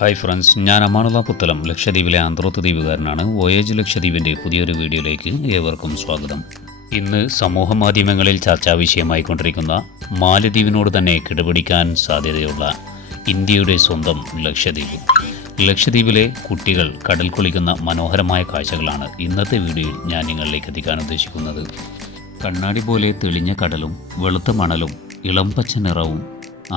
Hi friends, ഞാൻ അമാനുള്ള പുത്തലം ലക്ഷദ്വീപിലെ Androth ദ്വീപുകാരനാണ്. Voyage ലക്ഷദ്വീപിൻ്റെ പുതിയൊരു വീഡിയോയിലേക്ക് ഏവർക്കും സ്വാഗതം. ഇന്ന് സമൂഹ മാധ്യമങ്ങളിൽ ചർച്ചാ വിഷയമായിക്കൊണ്ടിരിക്കുന്ന മാലദ്വീപിനോട് തന്നെ കിടപിടിക്കാൻ സാധ്യതയുള്ള ഇന്ത്യയുടെ സ്വന്തം ലക്ഷദ്വീപ്. ലക്ഷദ്വീപിലെ കുട്ടികൾ കടൽ കുളിക്കുന്ന മനോഹരമായ കാഴ്ചകളാണ് ഇന്നത്തെ വീഡിയോയിൽ ഞാൻ നിങ്ങളിലേക്ക് എത്തിക്കാൻ ഉദ്ദേശിക്കുന്നത്. കണ്ണാടി പോലെ തെളിഞ്ഞ കടലും വെളുത്ത മണലും ഇളം പച്ച നിറവും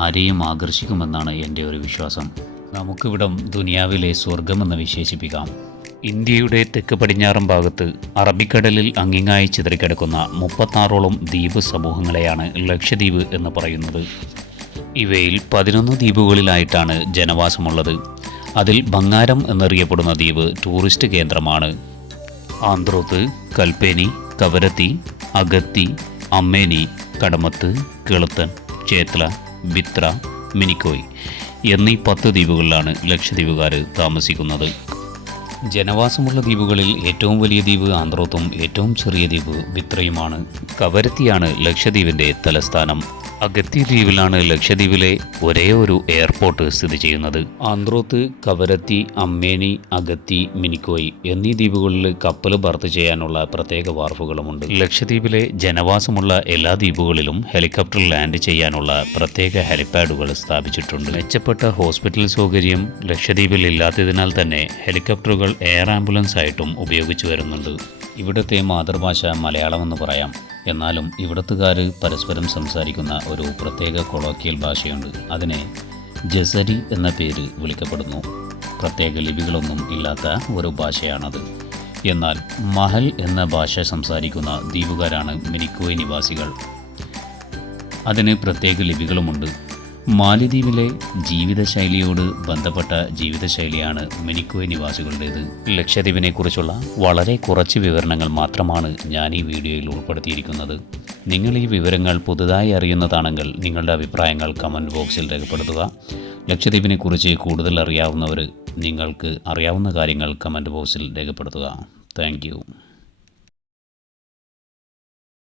ആരെയും ആകർഷിക്കുമെന്നാണ് എൻ്റെ ഒരു വിശ്വാസം. നമുക്കിവിടം ദുനിയാവിലെ സ്വർഗമെന്ന് വിശേഷിപ്പിക്കാം. ഇന്ത്യയുടെ തെക്ക് പടിഞ്ഞാറൻ ഭാഗത്ത് അറബിക്കടലിൽ അങ്ങിങ്ങായി ചിതറിക്കിടക്കുന്ന 36ഓളം ദ്വീപ് സമൂഹങ്ങളെയാണ് ലക്ഷദ്വീപ് എന്ന് പറയുന്നത്. ഇവയിൽ 11 ദ്വീപുകളിലായിട്ടാണ് ജനവാസമുള്ളത്. അതിൽ ബംഗാരം എന്നറിയപ്പെടുന്ന ദ്വീപ് ടൂറിസ്റ്റ് കേന്ദ്രമാണ്. ആന്ത്രോത്ത്, കൽപ്പേനി, കവരത്തി, അഗത്തി, അമ്മേനി, കടമത്ത്, കിളത്തൻ, ചേത്ല, ബിത്ര, മിനിക്കോയ് എന്നീ 10 ദ്വീപുകളിലാണ് ലക്ഷദ്വീപുകാർ താമസിക്കുന്നത്. ജനവാസമുള്ള ദ്വീപുകളിൽ ഏറ്റവും വലിയ ദ്വീപ് ആന്ത്രോത്തും ഏറ്റവും ചെറിയ ദ്വീപ് ബിത്രയുമാണ്. കവരത്തിയാണ് ലക്ഷദ്വീപിൻ്റെ തലസ്ഥാനം. അഗത്തി ദ്വീപിലാണ് ലക്ഷദ്വീപിലെ ഒരേ ഒരു എയർപോർട്ട് സ്ഥിതി ചെയ്യുന്നത്. ആന്ത്രോത്ത്, കവരത്തി, അമ്മേനി, അഗത്തി, മിനിക്കോയ് എന്നീ ദ്വീപുകളിൽ കപ്പൽ ബർത്ത് ചെയ്യാനുള്ള പ്രത്യേക വാർഫുകളുമുണ്ട്. ലക്ഷദ്വീപിലെ ജനവാസമുള്ള എല്ലാ ദ്വീപുകളിലും ഹെലികോപ്റ്റർ ലാൻഡ് ചെയ്യാനുള്ള പ്രത്യേക ഹെലിപാഡുകൾ സ്ഥാപിച്ചിട്ടുണ്ട്. മെച്ചപ്പെട്ട ഹോസ്പിറ്റൽ സൗകര്യം ലക്ഷദ്വീപിൽ ഇല്ലാത്തതിനാൽ തന്നെ ഹെലികോപ്റ്ററുകൾ എയർ ആംബുലൻസ് ആയിട്ടും ഉപയോഗിച്ചു വരുന്നുണ്ട്. ഇവിടുത്തെ മാതൃഭാഷ മലയാളമെന്ന് പറയാം. എന്നാലും ഇവിടുത്തുകാർ പരസ്പരം സംസാരിക്കുന്ന ഒരു പ്രത്യേക കൊളോക്കിയൽ ഭാഷയുണ്ട്. അതിനെ ജസരി എന്ന പേര് വിളിക്കപ്പെടുന്നു. പ്രത്യേക ലിപികളൊന്നും ഇല്ലാത്ത ഒരു ഭാഷയാണത്. എന്നാൽ മഹൽ എന്ന ഭാഷ സംസാരിക്കുന്ന ദ്വീപുകാരാണ് മിനിക്കോയ് നിവാസികൾ. അതിന് പ്രത്യേക ലിപികളുമുണ്ട്. മാലിദ്വീപിലെ ജീവിതശൈലിയോട് ബന്ധപ്പെട്ട ജീവിതശൈലിയാണ് മിനിക്കോയ് നിവാസികളുടേത്. ലക്ഷദ്വീപിനെക്കുറിച്ചുള്ള വളരെ കുറച്ച് വിവരണങ്ങൾ മാത്രമാണ് ഞാൻ ഈ വീഡിയോയിൽ ഉൾപ്പെടുത്തിയിരിക്കുന്നത്. നിങ്ങൾ ഈ വിവരങ്ങൾ പുതുതായി അറിയുന്നതാണെങ്കിൽ നിങ്ങളുടെ അഭിപ്രായങ്ങൾ കമൻറ്റ് ബോക്സിൽ രേഖപ്പെടുത്തുക. ലക്ഷദ്വീപിനെക്കുറിച്ച് കൂടുതൽ അറിയാവുന്നവർ നിങ്ങൾക്ക് അറിയാവുന്ന കാര്യങ്ങൾ കമൻറ്റ് ബോക്സിൽ രേഖപ്പെടുത്തുക. താങ്ക്